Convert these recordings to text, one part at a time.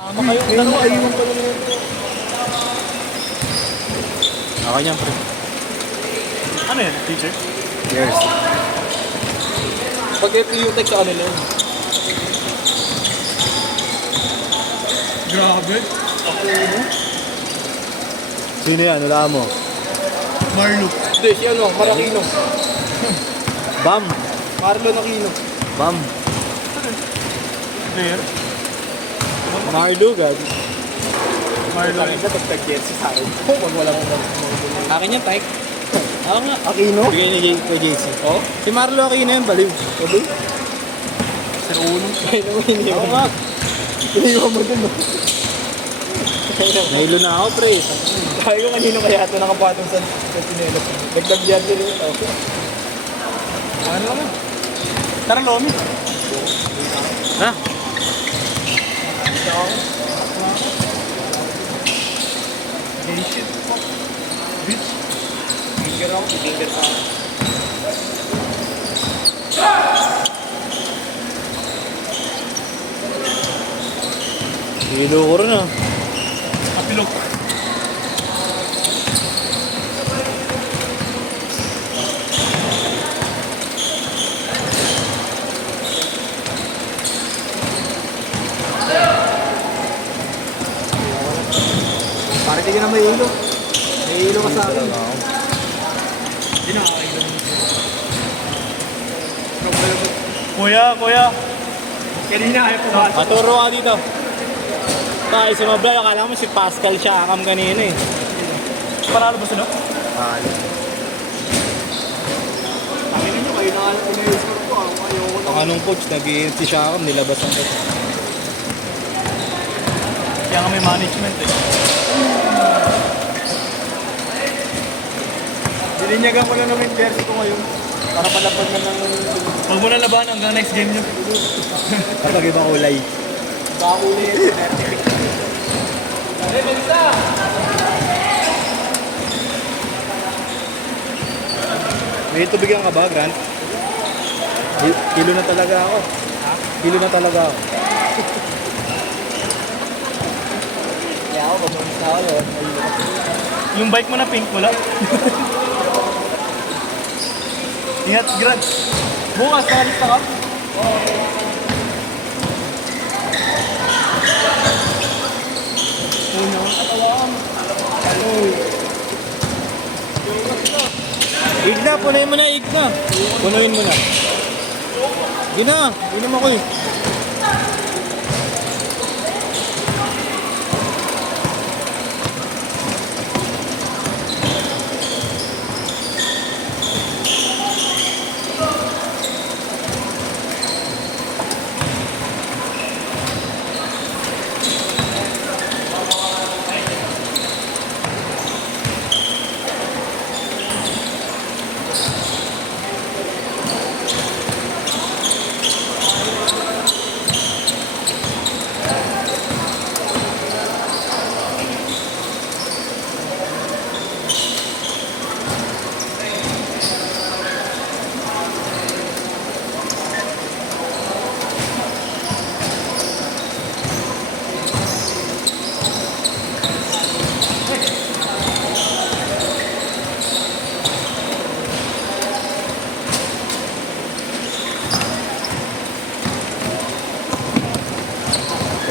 Tama kayo. Ano ayun pa naman ito? Okay yan, pre. Ano yan? Teacher? Yes. Pag ito yung text sa kanila yun. Grabe. Ako yun. Sino yan? Wala mo. Marlo. Hindi, si ano, Marakino. Bam. Marlo Nakino. Bam. There. Marlo, gagi. Marlo. Sa pagtag-get sa akin. Huwag wala mo. Akin yan, Tyke. Oo nga. Aquino? Bigay ni kay JC. Oh? Si Marlo Aquino yan, baliw. Sabi? Sir Uno. Kaya naman iniwan. Oo nga. Iniwan mo dun, no? Nahilo na ako, pre. Sabi ko kanino kaya ito nakapatong sa Pinelo. Nagdagyan din ito. Ano naman? Tara, Lomi. Ha? Gay shit. Bitch. Finger ako. Finger ako. Hilo ko rin ah. Kapilok. Parang hindi ka na may hilo. May hilo ka sa akin. Hindi na kakahilo. Kuya. Kanina ayaw pumasok. Maturo ka dito. Tayo si Mablay, akala mo si Pascal siya akam kanina eh. Panalo ba sila? Palo. Pakinin nyo, kayo na alam kung may score ko. Ayoko na. Ang anong coach, nag-iinit si Shakam, nilabasan ko. Kaya nga may management eh. Dininyagan mo na naman yung jersey ko ngayon. Para palapag na ng... Huwag mo na laban hanggang next game nyo. Kapag ibang kulay. Baka ulit. Dali, balisa! May tubigan ka ba, Grant? Kilo na talaga ako. Kilo na talaga ako. Kaya ako, pag-umis na ako. Yung bike mo na pink, wala? Ingat, Grant. Bukas, nakalis na ka? Una, katawaan. Igna, punuin mo na, Igna. Punuin mo na. Gina, inom ako eh.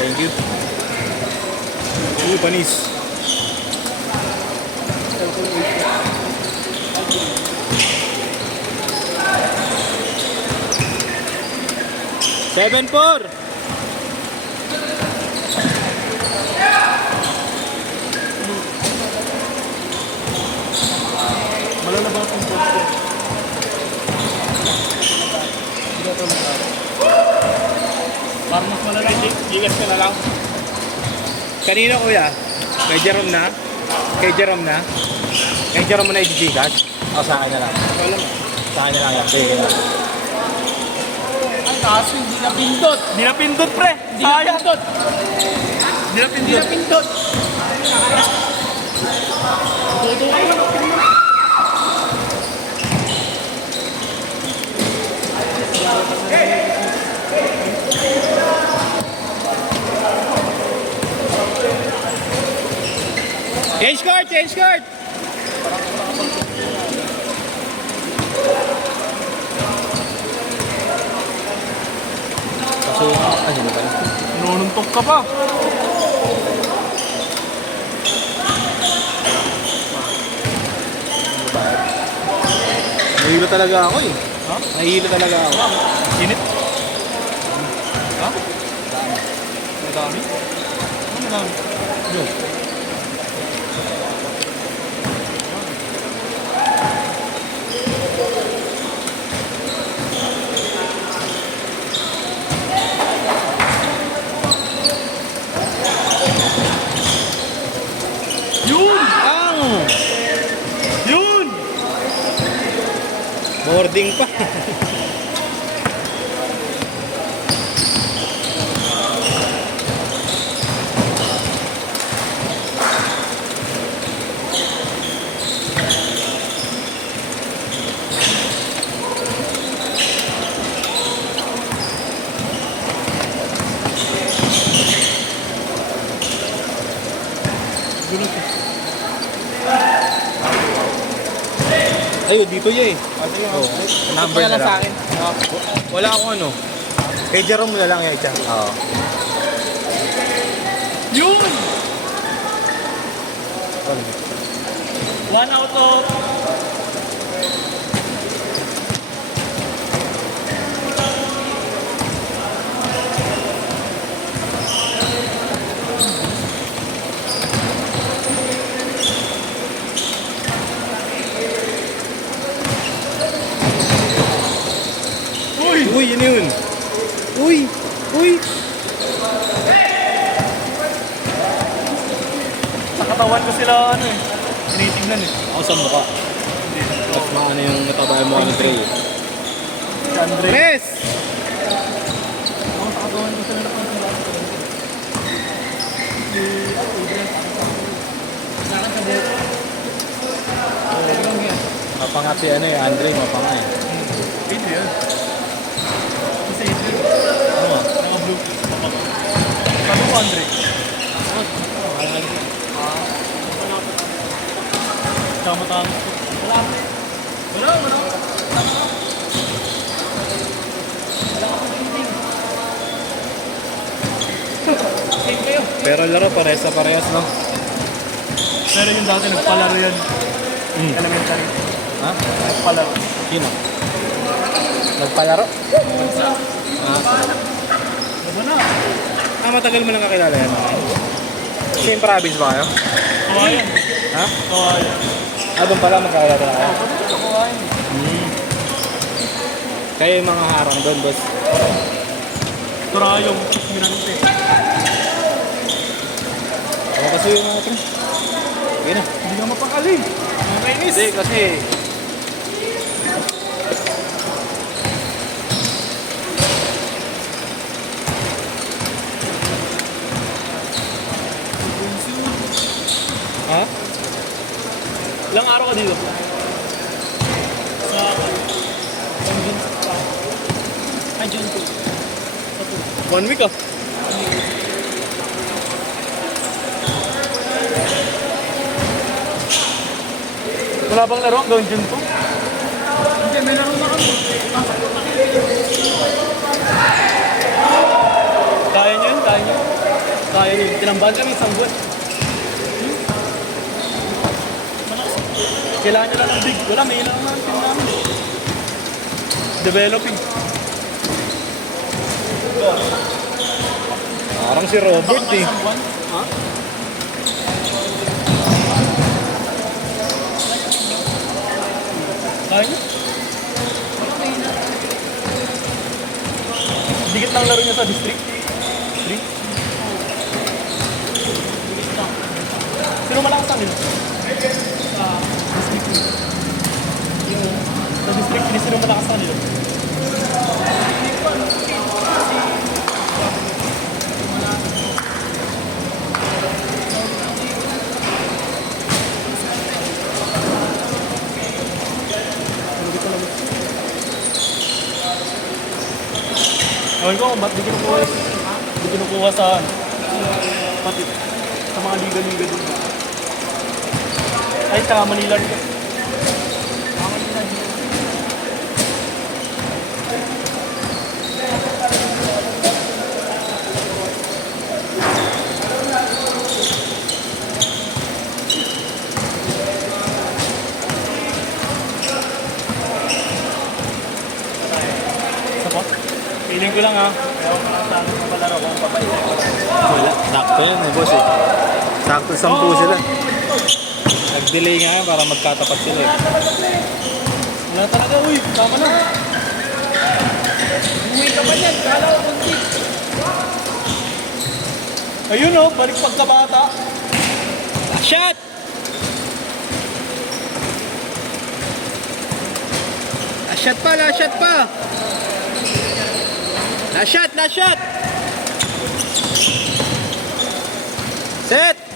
Thank you. Panis. Seven four. Malalabas yung post ko. Hindi ito lang. Parang mas malala, gigas ka na lang. Kanino kuya? Kay Jerome na? Kay Jerome na? Kay Jerome mo na i-gigas? O sa akin na lang? Sa akin na lang yan. Sige na. Ang kaso, hindi na pindot. Hindi na pindot, pre. Hindi na pindot. Hindi na pindot. Hindi na pindot. Change court! Change court! Kaso yung... Ay, hindi pala. Nanununtok ka pa. Nahihilo talaga ako eh. Ha? Nahihilo talaga ako. Init? Ha? Madami? Ano madami? Yun. Yun! Ang! Yun! Boarding pa. Gulot eh. Ayun, dito yun eh. Sige, Oh, number kaya na lang sa lang. akin. Wala akong ano. Kay Jerome na lang yan siya. Oo. Yun! 1 out of... Uy! Uy, yun yun. Uy! Uy! Sa katawan ko sila ano eh. Tinitignan eh. Ako sa mukha. Mas maano yung natabayan mo ng tray. Si Andre. Yes! Ako sa katawan ko sila napansin. Si Adrian. Sa akin sa buhok. Mapanga si ano eh, Andre, mapanga eh. Adrian. Kasi Adrian. Ano nga? Naka-blue. Sabi ko Andre. Tama tama. Wala. Same kayo. Pero laro, parehas na parehas, no? Pero yung dati nagpalaro yan. Elementary. Ha? Nagpalaro. Sino? Nagpalaro? Diba na? Matagal mo lang kakilala yan. Same province ba kayo? Kawayan. Ha? Kawayan. Doon pala magkakilala na kayo. Kawayan. Kaya yung mga harang doon, boss. Turayong. Minante. Ako kasi yung mga ito. Sige na. Hindi nga mapakali. Nakainis. Hindi, kasi... Ha? Ilang araw ka dito? Sa... June 2. 1 week ah. Wala bang laro hanggang June 2? Hindi, may laro na kami. Kaya nyo yun, kaya nyo. Kaya nyo. Tinambahan kami isang buwan. Kailangan nyo lang ng big. Wala, may ilang naman team namin. Developing. Parang si Robert eh. Ha? Kaya nyo? Dikit lang laro nyo sa district. District? Sino malakas sa amin? District. Sa district, sino malakas sa nila? Ewan ko kung ba't di kinukuha sa pati sa mga liga-liga din. Ay, taka Manila rin. Isa po? Feeling ko lang ha. Ayaw ko lang saan ko palaro kung papaitin ko. Wala. Sakto yan eh, boss eh. Sakto 10 sila. Nag-delay nga para magkatapat sila eh. Wala talaga, uy. Tama na. Uwi ka pa yan. Kala ko kunti. Ayun oh, balik pagkabata. Last shot! Last shot pa, last shot pa! Last shot, last shot! Set!